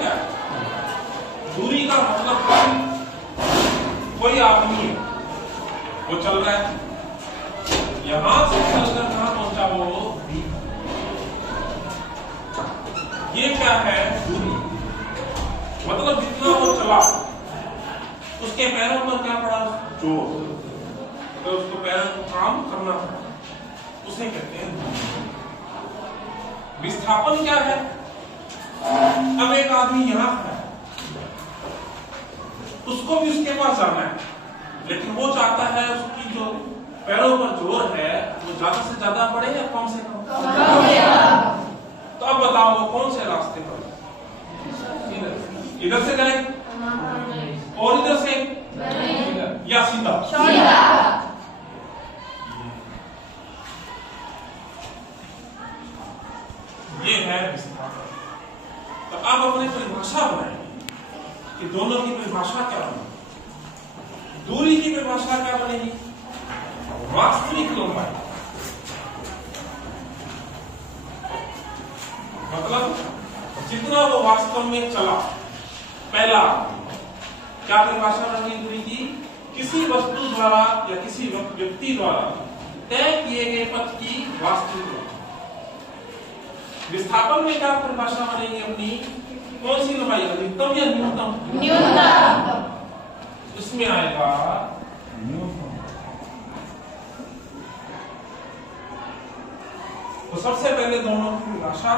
क्या है? दूरी का मतलब कोई आदमी है, वो चल रहा है, यहां से चलकर कहां पहुंचा वो B। ये क्या है? दूरी। मतलब जितना वो चला उसके पैरों पर क्या पड़ा? जोर। तो उसको पैरों को काम करना पड़ा, उसे कहते हैं दूरी। विस्थापन क्या है? अब एक आदमी यहां है, उसको भी उसके पास जाना है, लेकिन वो चाहता है उसकी जो पैरों पर जोर है वो ज्यादा से ज्यादा पड़े या कम से कम? तो अब बताओ वो कौन से रास्ते पर? इधर से जाए और इधर से या सीधा? ये है विस्थापन। तो अब अपनी परिभाषा बनाएंगे कि दोनों की परिभाषा क्या बनेगी। दूरी की परिभाषा क्या बनेगी? वास्तविक लंबाई। मतलब जितना वो वास्तव में चला, पहला क्या परिभाषा बनेगी दूरी की? किसी वस्तु द्वारा या किसी व्यक्ति द्वारा तय किए गए पथ की वास्तविक लंबाई। विस्थापन में क्या परिभाषा बनेगी अपनी? कौन सी लंबाई? अधिकतम या न्यूनतम? न्यूनतम। इसमें आएगा न्यूनतम। तो सबसे पहले दोनों की परिभाषा।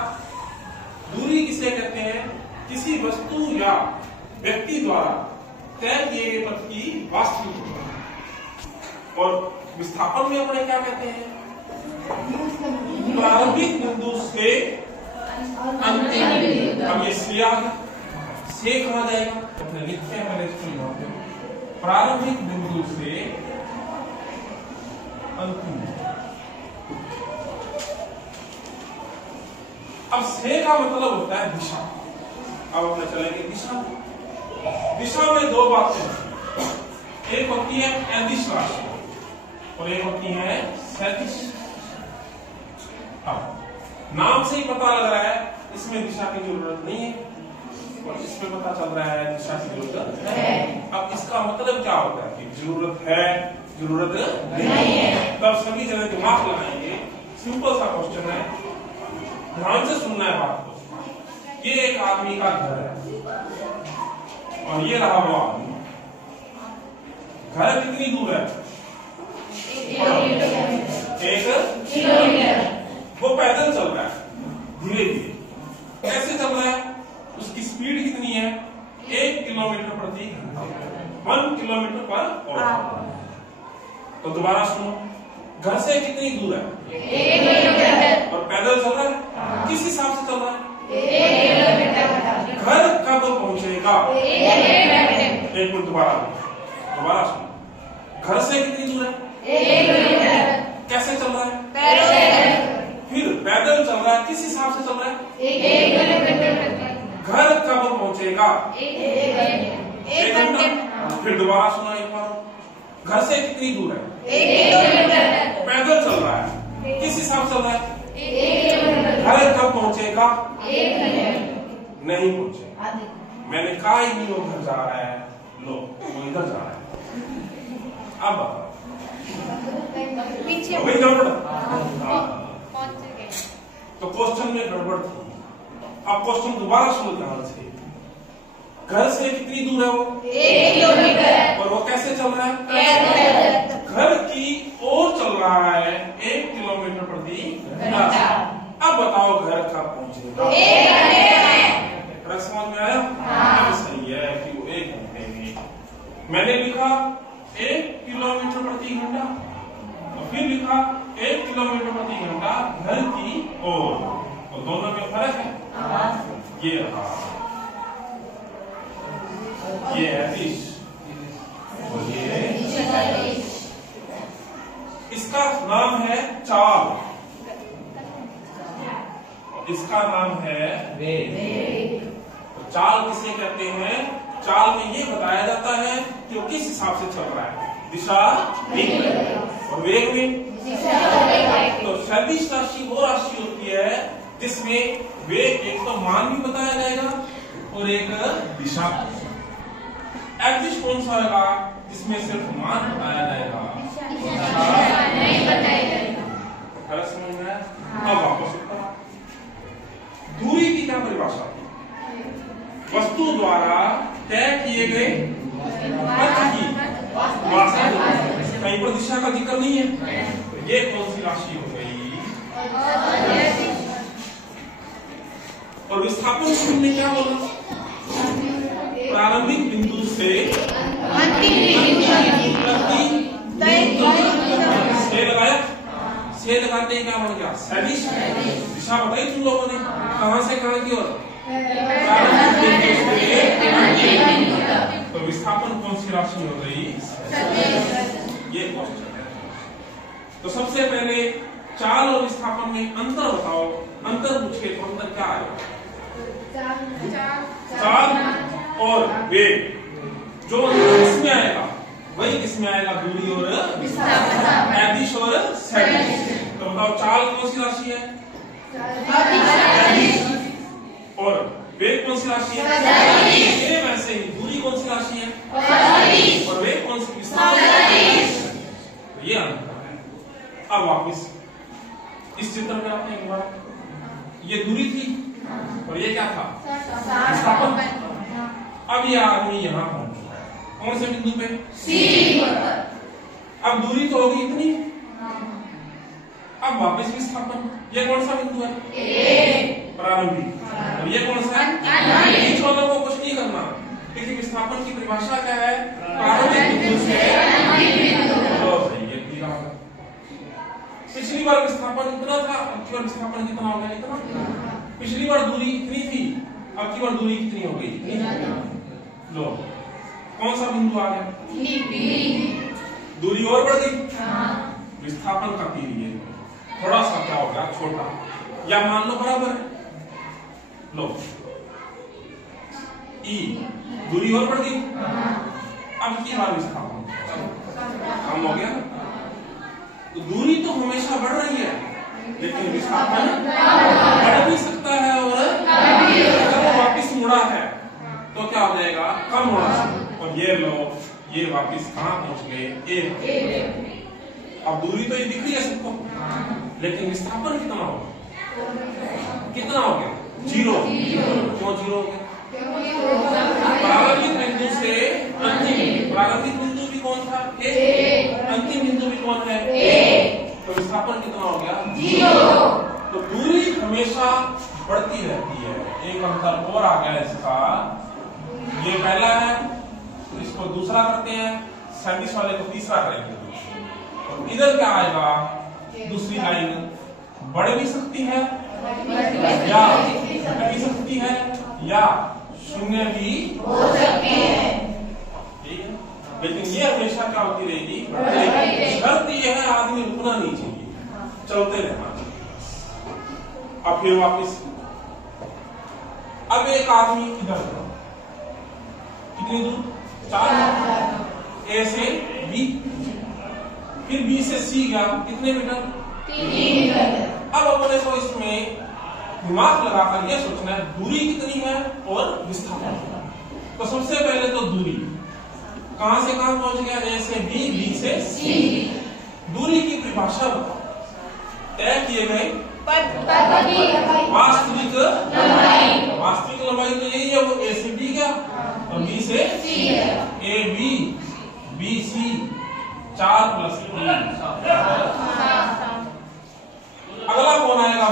दूरी किसे कहते हैं? किसी वस्तु या व्यक्ति द्वारा तय किए गए पथ की वास्तविक लंबाई। और विस्थापन में अपने क्या कहते हैं? प्रारंभिक बिंदु से अंतिम। अब ये से आ गया, से कहा जाएगा? अपने लिखते हैं मैंने इसको यहाँ पे, प्रारंभिक बिंदु से अंतिम। अब से का मतलब होता है दिशा। अब अपने चलेंगे दिशा। दिशा में दो बातें हैं, एक होती है अदिश राशि और एक होती है सदिश। अब नाम से ही पता लग रहा है इसमें दिशा की जरूरत नहीं है, और इसमें पता चल रहा है दिशा की जरूरत है। अब इसका मतलब क्या होता है कि जरूरत है, जरूरत नहीं है। तब सभी जगह दिमाग लगाएंगे। सिंपल सा क्वेश्चन है, ध्यान से सुनना है बात को। ये एक आदमी का घर है और ये रहा वो आदमी। घर कितनी दूर है? 1 किलोमीटर। वो पैदल चल रहा है धीरे धीरे। कैसे चल रहा है? उसकी स्पीड कितनी है? 1 किलोमीटर प्रति घंटा, 1 किलोमीटर पर आवर। तो दोबारा सुनो, घर से कितनी दूर है? 1 किलोमीटर। और पैदल चल रहा है? किस हिसाब से चल रहा है? 1 किलोमीटर। घर कब पहुंचेगा? 1 मिनट। दोबारा सुनो, घर से कितनी दूर है? 1 किलोमीटर। कैसे चल रहा है? पैदल। फिर पैदल चल रहा है, किस हिसाब से चल रहा है? 1 किलोमीटर। घर कब पहुंचेगा? 1 घंटे। फिर दोबारा सुना एक बार, घर से कितनी दूर है? 1 किलोमीटर। पैदल चल रहा है, किस हिसाब से चल रहा है? 1 किलोमीटर। घर कब पहुंचेगा? 1 घंटे। नहीं पहुंचेगा। मैंने कहा ही नहीं वो घर जा रहा है, लो वो इधर जा रहा है। अब पीछे वही गड़बड़। तो क्वेश्चन में गड़बड़ थी। अब क्वेश्चन दोबारा सुनो ध्यान से। घर से कितनी दूर है वो? 1 किलोमीटर। और वो कैसे चल रहा है? घर की ओर चल रहा है 1 किलोमीटर प्रति घंटा। अब बताओ घर कब पहुंचेगा? 1 घंटे में। समझ में आया? हाँ। सही है कि वो 1 घंटे में। मैंने लिखा 1 किलोमीटर प्रति घंटा और फिर लिखा 1 किलोमीटर प्रति घंटा घर की ओर, और दोनों में फर्क है। ये रहा, ये है दिश और ये इसका नाम है चाल, इसका नाम है वेग। तो चाल किसे कहते हैं? चाल में ये बताया जाता है कि वो किस हिसाब से चल रहा है, दिशा और वेग में। तो सदिश राशि वो राशि होती है जिसमें वेग एक तो मान भी बताया जाएगा और एक दिशा। एक्सिस कौन सा होगा जिसमें सिर्फ मान बताया जाएगा, नहीं बताया जाएगा। समझ में? अब वापस दूरी की क्या परिभाषा? वस्तु द्वारा तय किए गए पथ की वास्तविक। कहीं पर दिशा का जिक्र नहीं है। ये कौन सी राशि हो गई? और विस्थापन सूत्र में क्या बोला? प्रारंभिक बिंदु से अंतिम बिंदु से लगाया। से लगाते ही क्या बन गया? सदिश। दिशा बताई तुम लोगों ने, कहां से कहां की ओर? प्रारंभिक बिंदु से अंतिम बिंदु तक। तो विस्थापन कौन सी राशि हो गई? ये क्वेश्चन है। तो सबसे पहले चाल और विस्थापन में अंतर बताओ। अंतर पूछे तो अंतर क्या आएगा? चाल और वेग। जो किसमें आएगा वही किसमें आएगा? दूरी और सदिश और सदिश। तो बताओ चाल कौन सी राशि है? और वेग कौन सी राशि है? ये वैसे ही दूरी कौन सी राशि है? और वेग कौन सी? ये अंतर है। अब वापिस इस चित्र में आते हैं एक बार। ये दूरी थी और ये क्या था? विस्थापन। अब ये आदमी यहाँ पहुंच चुका है कौन से बिंदु पे? C पर। अब दूरी तो होगी इतनी। अब वापस विस्थापन। ये कौन सा बिंदु है? प्रारंभिक। और ये कौन सा? बीच वालों को कुछ नहीं करना क्योंकि विस्थापन की परिभाषा क्या है? प्रारंभिक बिंदु से अंतिम बिंदु तक। पिछली बार विस्थापन इतना था, अब की बार विस्थापन कितना हो गया? इतना। पिछली बार दूरी इतनी थी, अब की बार दूरी कितनी हो गई? लो कौन सा बिंदु आ गया? दूरी और बढ़ गई। विस्थापन का पीरियड थोड़ा सा क्या हो गया? छोटा, या मान लो बराबर है। लो ई दूरी और बढ़ गई। अब की बार विस्थापन कम हो गया। तो दूरी तो हमेशा बढ़ रही है लेकिन विस्थापन बढ़ भी सकता है और अगर वापिस मुड़ा है तो क्या हो जाएगा? कम मुड़ा। और ये लो ये वापिस कहां पहुंच गए? ए। अब दूरी तो ये दिख रही है सबको लेकिन विस्थापन कितना हो गया? कितना हो गया? 0। क्यों 0 हो गया? प्रारंभिक बिंदु से अंतिम। प्रारंभिक बिंदु भी कौन था? ए। अंतिम बिंदु भी कौन है? ए। तो विस्थापन कितना हो गया? 0। तो दूरी हमेशा बढ़ती रहती है। एक अंतर और आ गया इसका। ये पहला है, इसको दूसरा करते हैं, सदिश वाले को तीसरा करेंगे। और इधर क्या आएगा? दूसरी लाइन बढ़ भी सकती है या घट भी सकती है या शून्य भी हो सकती है। ठीक है, लेकिन ये हमेशा क्या होती रहेगी? शर्त ये है आदमी रुकना नहीं चाहिए, चलते रहना चाहिए। अब फिर वापिस अब एक आदमी इधर कितनी दूर? 4। ए से बी, फिर बी से सी गया कितने मीटर? 3 मीटर। अब अपने को इसमें दिमाग लगाकर यह सोचना है दूरी कितनी है और विस्थापन। तो सबसे पहले तो दूरी कहां से कहां पहुंच गया? ए से बी, बी से सी। दूरी की परिभाषा बताओ। तय किए गए वास्तविक लंबाई। वास्तविक लंबाई तो यही है, वो ए से बी गया और बी से सी है। A B, B C 4 + 3। अगला कौन आएगा?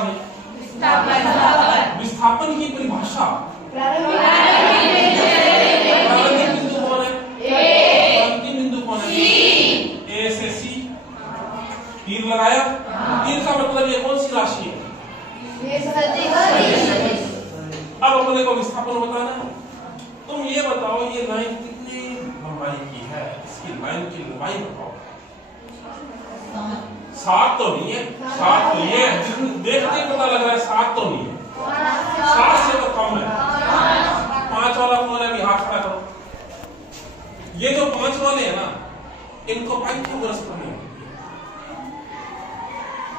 विस्थापन की परिभाषा। प्रारंभिक बिंदु कौन है? अंतिम बिंदु कौन है? ए से सी। तीर लगाया। तीर का मतलब ये कौन सी राशि है? अब अपने को विस्थापन बताना है। तुम ये बताओ ये लाइन कितनी लंबाई की है? इसकी लाइन की लंबाई बताओ। 7 तो नहीं है। 7 तो ये देखते ही पता लग रहा है 7 तो नहीं है। 7 से तो कम है। 5 वाला कौन है? अभी हाथ खड़ा करो। ये जो 5 वाले हैं ना, इनको पाइथागोरस प्रमेय।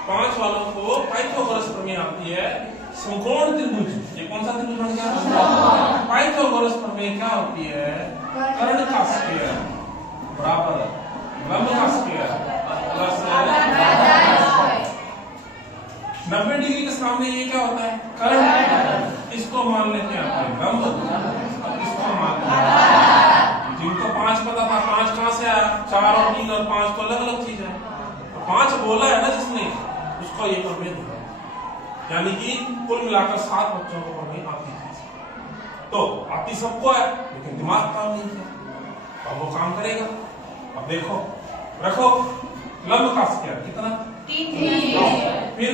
5 वालों को पाइथागोरस प्रमेय आती है। समकोण त्रिभुज, ये कौन सा त्रिभुज बन गया? पाइथागोरस प्रमेय क्या होती है? कर्ण का स्क्वायर बराबर लंब का स्क्वायर प्लस 90 डिग्री के सामने ये क्या होता है? कर्ण। इसको मान लेते हैं अपने लंब, इसको मान लेते हैं। जिनको 5 पता था, 5 कहां से आया? 4 और 3 और 5 तो अलग अलग चीज है। तो 5 बोला है ना जिसने, उसको ये प्रमेय दिया, यानी कि कुल मिलाकर 7 बच्चों को प्रमेय आती थी। तो आती सबको है, लेकिन दिमाग काम नहीं किया। अब वो काम करेगा। अब देखो, रखो लंब का स्क्वायर कितना? 3 फिर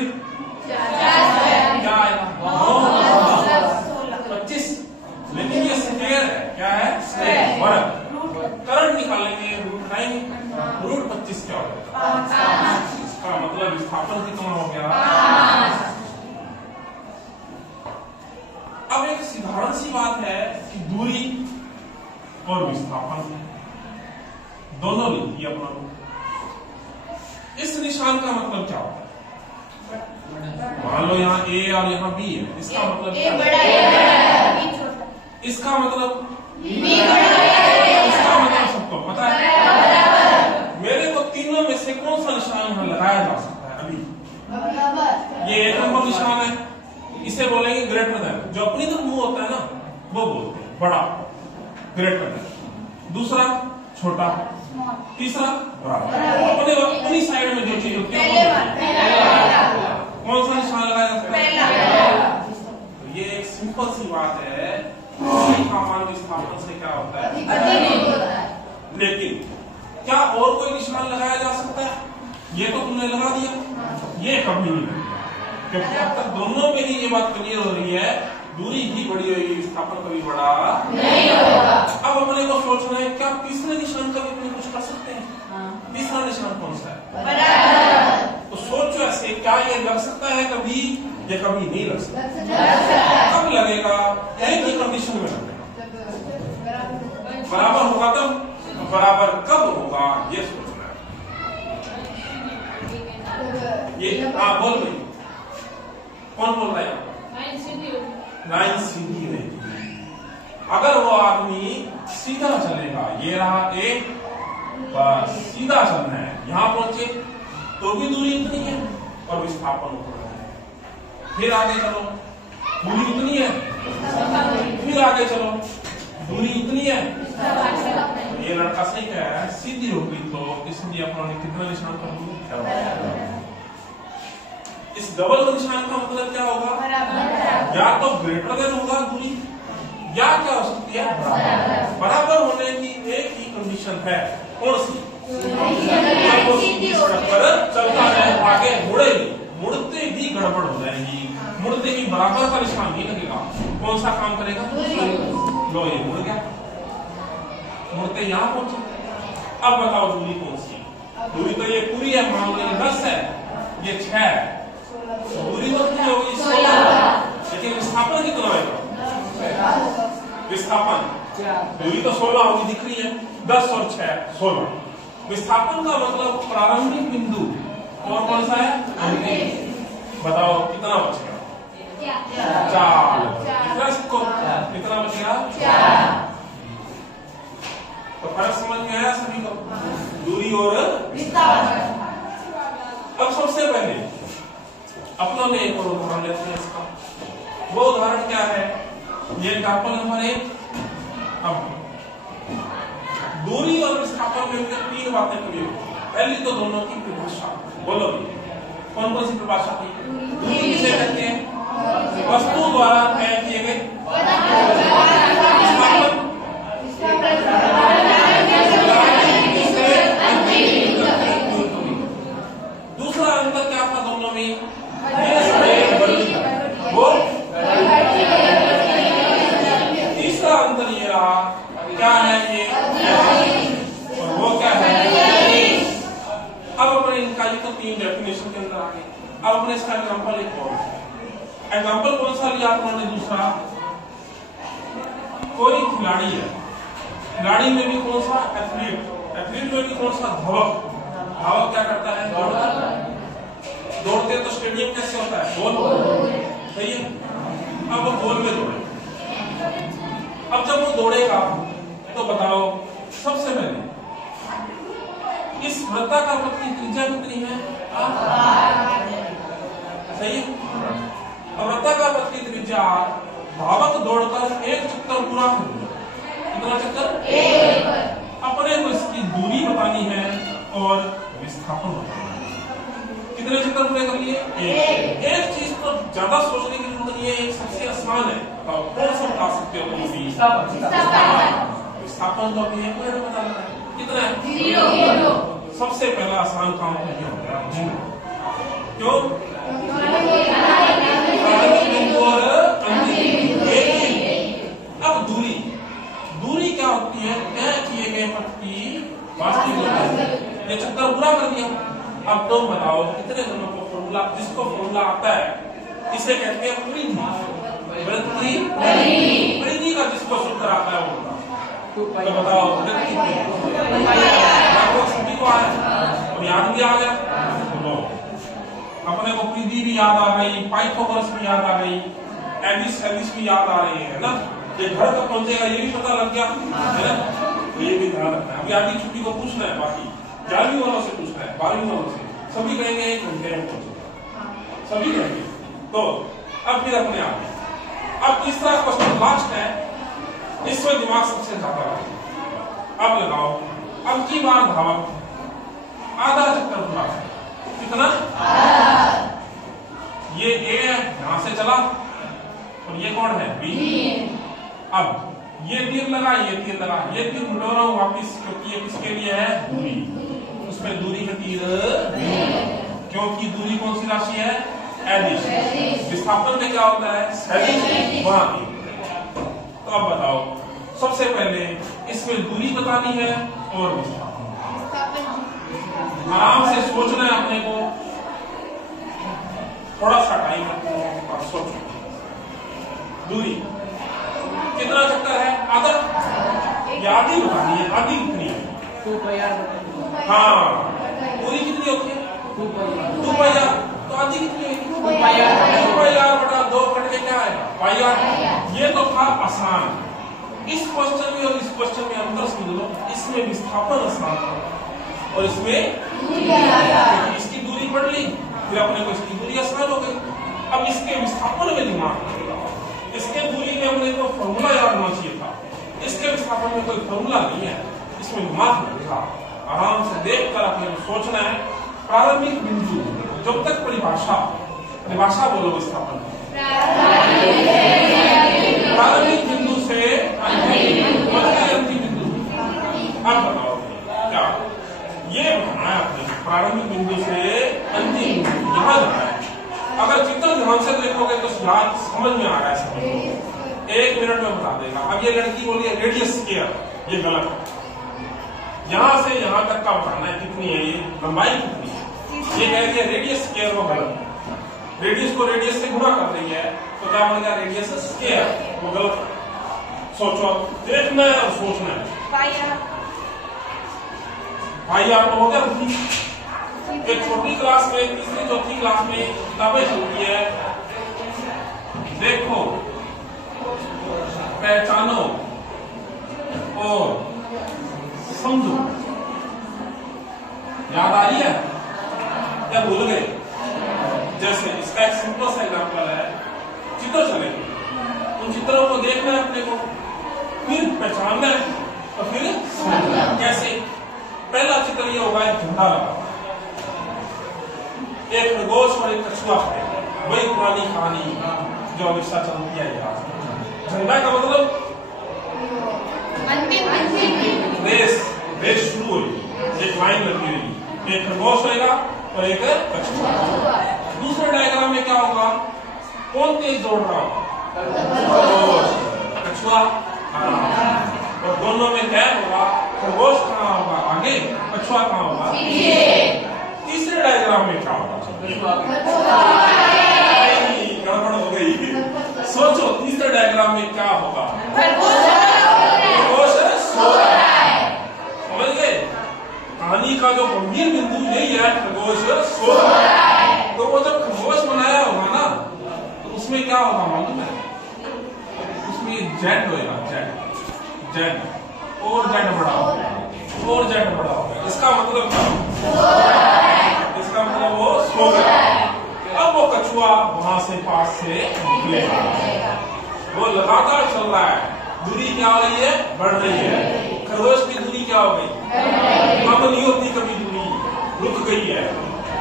क्या आएगा? 25। लेकिन ये स्क्वायर है, क्या है? वर्ग। कर्ण निकालेंगे, रूट उठाएंगे, रूट 25 क्या हो जाएगा? इसका मतलब विस्थापन कितना हो गया? अब एक साधारण सी बात है कि दूरी और विस्थापन दोनों लिखी अपना। इस निशान का मतलब क्या होता है? मान लो यहाँ A और यहाँ B है, इसका मतलब क्या है? इसका मतलब सबको पता है। मेरे को तीनों में से कौन सा निशान यहाँ लगाया जा सकता है? अभी ये 1 नंबर निशान है, इसे बोलेंगे ग्रेटर देन। जो अपनी तरफ मुंह होता है ना, वो बोलते हैं बड़ा, ग्रेटर देन। दूसरा छोटा, तीसरा बराबर। अपनी साइड में जो चीज होती है कौन सा निशान लगाया जाता है? तो ये एक सिंपल सी बात है, का मान विस्थापन से क्या होता है? लेकिन क्या और कोई निशान लगाया जा सकता है? ये तो तुमने लगा दिया, ये कभी नहीं लगेगा, क्योंकि अब तक दोनों में ही ये बात क्लियर हो रही है, दूरी ही बड़ी होगी, विस्थापन कभी बड़ा नहीं होगा। अब अपने को सोचना है, क्या तीसरे निशान का भी अपने कुछ कर सकते हैं? तीसरा निशान कौन सा है? तो सोचो ऐसे, क्या ये लग सकता है कभी? ये कभी नहीं लग सकता। कब लगेगा? एक ही कंडीशन में लगेगा, बराबर होगा तब। बराबर कब होगा ये सोचना है। ये बोल भाई, कौन बोल रहा है? लाइन सीधी रहेगी। अगर वो आदमी सीधा चलेगा, ये रहा A, बस सीधा चलना है, यहां पहुंचे तो भी दूरी इतनी है और विस्थापन उतना है। फिर आगे चलो, दूरी उतनी है, फिर आगे चलो, दूरी उतनी है। ये लड़का सही कह रहा है, सीधी होगी तो इसलिए अपने कितना निशान कर दूंगा? इस डबल निशान का मतलब क्या होगा? या तो ग्रेटर देन होगा दूरी, या क्या हो सकती है? बराबर होने की एक ही कंडीशन है, कौन सी? जब वो सीधी सड़क पर चलता है, आगे मुड़ेगी, मुड़ते ही गड़बड़ हो जाएगी, मुड़ते ही बराबर का निशान नहीं लगेगा। कौन सा काम करेगा? लो ये मुड़ गया, मुड़ते यहाँ पहुंचे। अब बताओ दूरी कौन सी? दूरी तो ये पूरी है, मान लो 10 है, ये 6 है, दूरी तो कितनी होगी? 16। लेकिन विस्थापन कितना होगा? विस्थापन दूरी तो 16 होगी, दिख रही है, 10 और 6 16। विस्थापन का मतलब प्रारंभिक बिंदु और कौन सा है? बताओ कितना बचेगा? 4। इसको कितना बचेगा? 4। तो फर्क समझ में आया सभी को? दूरी और विस्थापन। अब सबसे पहले अपना में एक और उदाहरण लेते हैं इसका। वो उदाहरण क्या है? ये एग्जाम्पल नंबर 1। अब दूरी और विस्थापन में 3 बातें कभी होती है। पहली तो दोनों की परिभाषा बोलो भी, कौन कौन सी परिभाषा थी? दूरी किसे कहते हैं? वस्तु द्वारा तय किए गए। दूसरा अंतर क्या था दोनों में? वो तीसरा अंतर ये रहा, क्या है ये? और वो क्या है? अब अपने इनका ये तो 3 डेफिनेशन के अंदर आ गए। अब अपने इसका एग्जाम्पल एक और, एग्जाम्पल कौन सा लिया आपने? दूसरा, कोई खिलाड़ी है, खिलाड़ी में भी कौन सा? एथलीट, एथलीट में भी कौन सा? धावक। धावक क्या करता है? दौड़ता है। दौड़ते तो स्टेडियम कैसे होता है? गोल। सही है। दौड़ेगा तो बताओ सबसे पहले इस वृत्ताकार पथ की त्रिज्या कितनी है? सही है। अब वृत्ताकार पथ की त्रिज्या धावक दौड़कर एक चक्कर पूरा कर दिया। कितना चक्कर? एक। अपने को इसकी दूरी बतानी है और विस्थापन बताना है। कितने चक्कर पूरे कर लिए? एक चीज को ज्यादा सोचने की जरूरत नहीं है, एक सबसे आसान है। तो कौन सा बता सकते हो? विस्थापन तो अभी 1 मिनट में बता रहा है। कितना है? 0। सबसे पहला आसान काम तो ये होगा 0। क्यों? और अब दूरी क्या होती है? तय किए गए पथ की वास्तविक दूरी। ये चक्कर पूरा कर दिया। अब तुम बताओ कितने जनों को फॉर्मूला, जिसको फॉर्मूला आता है इसे कहते हैं परिधि का जिसको सूत्र आता है वो तो बताओ सभी को आया, अब याद भी आ गया। तो अपने को परिधि भी याद आ गई, पाइथागोरस भी याद आ गई, एलिस भी याद आ रही है ना। ये घर कब पहुंचेगा ये भी पता लग गया है ना। तो ये भी ध्यान रखना है। अभी आगे छुट्टी को पूछना है, बाकी 11वीं वालों से पूछना है, 12वीं वालों से सभी कहेंगे 1 घंटे में पहुंचेगा, सभी कहेंगे। तो अब फिर अपने आप अब तीसरा क्वेश्चन लास्ट है, इसमें दिमाग सबसे ज्यादा लगेगा। अब लगाओ, अब की बार धावक आधा चक्कर पूरा। कितना? ये ए यहां से चला और ये कौन है? बी। अब ये तीर लगा, ये तीर लगा, ये तीर घुटो रहा हूं वापिस, क्योंकि ये किसके लिए है? दूरी। उसमें दूरी का तीर, क्योंकि दूरी कौन सी राशि है? एडिश। विस्थापन में क्या होता है? सदिश। वहां तो अब बताओ सबसे पहले इसमें दूरी बतानी है और विस्थापन। आराम से सोचना है अपने को, थोड़ा सा टाइम और सोचो। दूरी कितना चक्कर है? आधा। आधी बतानी है, आधी कितनी है? 2πr। हाँ, पूरी कितनी होती है? 2πr। तो आधी कितनी है? 2πr बटा 2 कट के क्या है? πr। ये तो था आसान। इस क्वेश्चन में और इस क्वेश्चन में अंतर समझ लो, इसमें विस्थापन आसान था और इसमें इसकी दूरी पढ़ ली, फिर अपने को इसकी दूरी आसान हो गई। अब इसके विस्थापन में दिमाग, इसके दूरी में अपने को फॉर्मूला याद होना चाहिए था, इसके विस्थापन में कोई फॉर्मूला नहीं है, इसमें दिमाग था। आराम से देख कर अपने को सोचना है। प्रारंभिक बिंदु जब तक परिभाषा बोलो विस्थापन, प्रारंभिक बिंदु से अंतिम बिंदु। अब बताओ क्या ये बताना है आपने? प्रारंभिक बिंदु से अंतिम यहाँ जाना है। अगर चित्र ध्यान से देखोगे तो याद समझ में आ रहा है, समझ 1 मिनट में बता देगा। अब ये लड़की बोली है रेडियस स्क्वायर, ये गलत है। यहां से यहां तक का बताना है कितनी है, ये लंबाई कितनी है। ये कह रही है रेडियस स्क्वायर, वो गलत है। रेडियस को रेडियस से गुणा कर रही है तो क्या बनेगा? रेडियस स्क्वायर, वो गलत है। सोचो, देखना है और सोचना है। भाई आपको हो गया? एक छोटी क्लास में, तीसरी चौथी क्लास में किताबें चलती है, देखो, पहचानो और समझो। याद आ रही है या भूल गए? जैसे इसका एक सिंपल सा एग्जांपल है, चित्र चलेंगे, उन चित्रों को देखना है अपने को, फिर पहचानना है और फिर समझना है। कैसे? पहला चित्र ये होगा, एक झंडा लगा, एक खरगोश और एक कछुआ है। वही पुरानी कहानी जो हमेशा चलती है यार। झंडा का मतलब रेस शुरू हुई, एक लाइन लगी हुई, एक खरगोश रहेगा और एक कछुआ। दूसरे डायग्राम में क्या होगा? कौन तेज दौड़ रहा होगा? कछुआ। और दोनों में गैप होगा, खरगोश कहाँ होगा आगे, कछुआ कहाँ होगा पीछे। तीसरे डायग्राम में क्या होगा? गड़बड़ हो गई। सोचो तीसरे डायग्राम में क्या होगा? खरगोश सो रहा है। समझ गए? कहानी का जो गंभीर बिंदु यही है, खरगोश सो रहा है। तो वो जब खरगोश बनाया होगा ना, तो उसमें क्या होगा मालूम है? उसमें जेट होगा, जेट। जेड और जेड बड़ा हो गया और जेड बड़ा हो गया। इसका मतलब इसका मतलब वो सो गया। अब वो कछुआ वहां से पास से निकलेगा, वो लगातार चल रहा है, दूरी क्या हो रही है, बढ़ रही है। खरगोश की दूरी क्या हो गई, कम नहीं होती कभी, दूरी रुक गई है,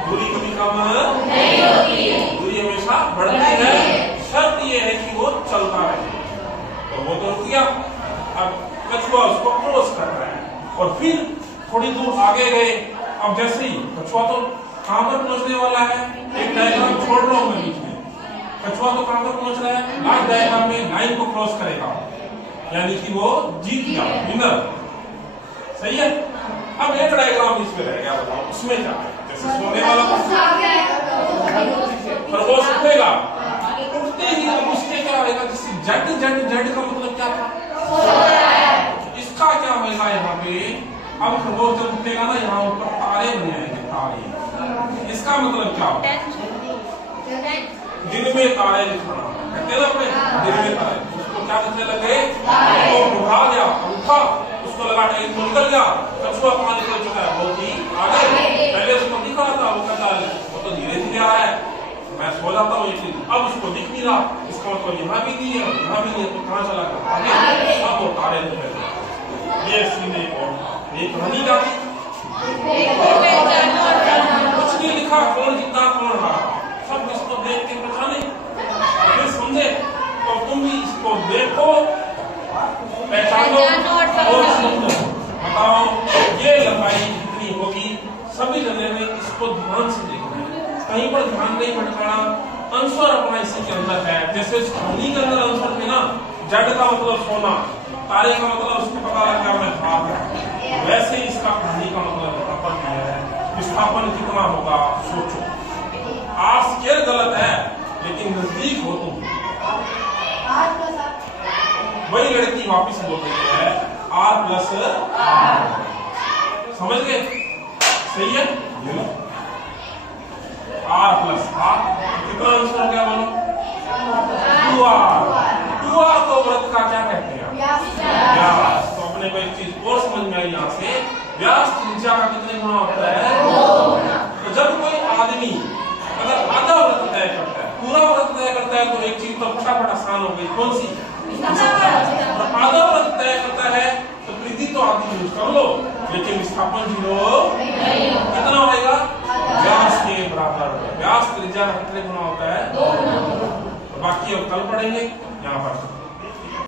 दूरी कभी कम नहीं होती, दूरी हमेशा बढ़ती है। शर्त ये है कि वो चलता रहे। तो वो तो रुक गया, अब कछुआ उसको क्रॉस कर रहा है और फिर थोड़ी दूर आगे गए। अब जैसे ही कछुआ तो कहां पर पहुंचने वाला है, एक डायग्राम छोड़ रहा हूं मैं बीच में, कछुआ तो कहां पर पहुंच रहा है, लास्ट डायग्राम में लाइन को क्रॉस करेगा, यानी कि वो जीत गया, विनर। सही है। अब एक डायग्राम इसमें रह गया, बताओ उसमें क्या है। जैसे सोने वाला खरगोश उठेगा, उठते ही अब उसके क्या होगा, जैसे जेड जेड जेड का मतलब क्या था, इसका क्या होगा यहाँ पे, अब खरगोश जब उठेगा ना, यहाँ ऊपर तारे बन जाएंगे, तारे। इसका मतलब क्या होगा, दिन में तारे दिखाना, कहते ना अपने दिन में तारे, उसको क्या दिखने लगे, वो उठा गया, उठा, उसको लगा टाइम निकल गया, कछुआ कहाँ निकल चुका है, बहुत ही आगे। पहले उसको दिख रहा था, वो कहता है वो तो धीरे धीरे आ रहा है, मैं सो जाता हूँ एक दिन, अब उसको दिख नहीं रहा, इसका मतलब यहाँ भी नहीं है यहाँ भी नहीं है, तो कहाँ चला गया आगे, अब वो तारे दिख रहे। ये सीने और एक कहानी का कुछ नहीं लिखा, कौन जीता कौन हारा, सब इसको देख के पहचाने फिर समझे। तो तुम भी इसको देखो, पहचानो और समझो, बताओ ये लंबाई कितनी होगी। सभी जने में इसको ध्यान से देखना है, कहीं पर ध्यान नहीं भटकाना। आंसर अपना इसी के अंदर है। जैसे कहानी के अंदर आंसर में ना, जेड का मतलब सोना, तारे का मतलब उसको पता लग गया मैं था, वैसे ही इसका कहानी का मतलब यहाँ पर है। विस्थापन कितना होगा सोचो। आर स्केल गलत है लेकिन नजदीक हो तुम। वही लड़की वापिस बोल रही है R+, समझ गए, सही है। R+, कितना आंसर हो गया बोलो, 2R को वृत्त का क्या कहते हैं, व्यास। तो अपने को एक चीज और समझ में आई यहाँ से, व्यास त्रिज्या का कितने गुना होता है। तो जब कोई आदमी अगर आधा वृत्त तय करता है, पूरा वृत्त तय करता है, तो एक चीज तो फटाफट आसान हो गई, कौन सी, और आधा वृत्त तय करता है तो वृद्धि तो आदि यूज कर लो, लेकिन विस्थापन 0 कितना होगा, व्यास के बराबर। व्यास त्रिज्या का कितने गुना होता है, 2। बाकी अब कल पढ़ेंगे, यहाँ पर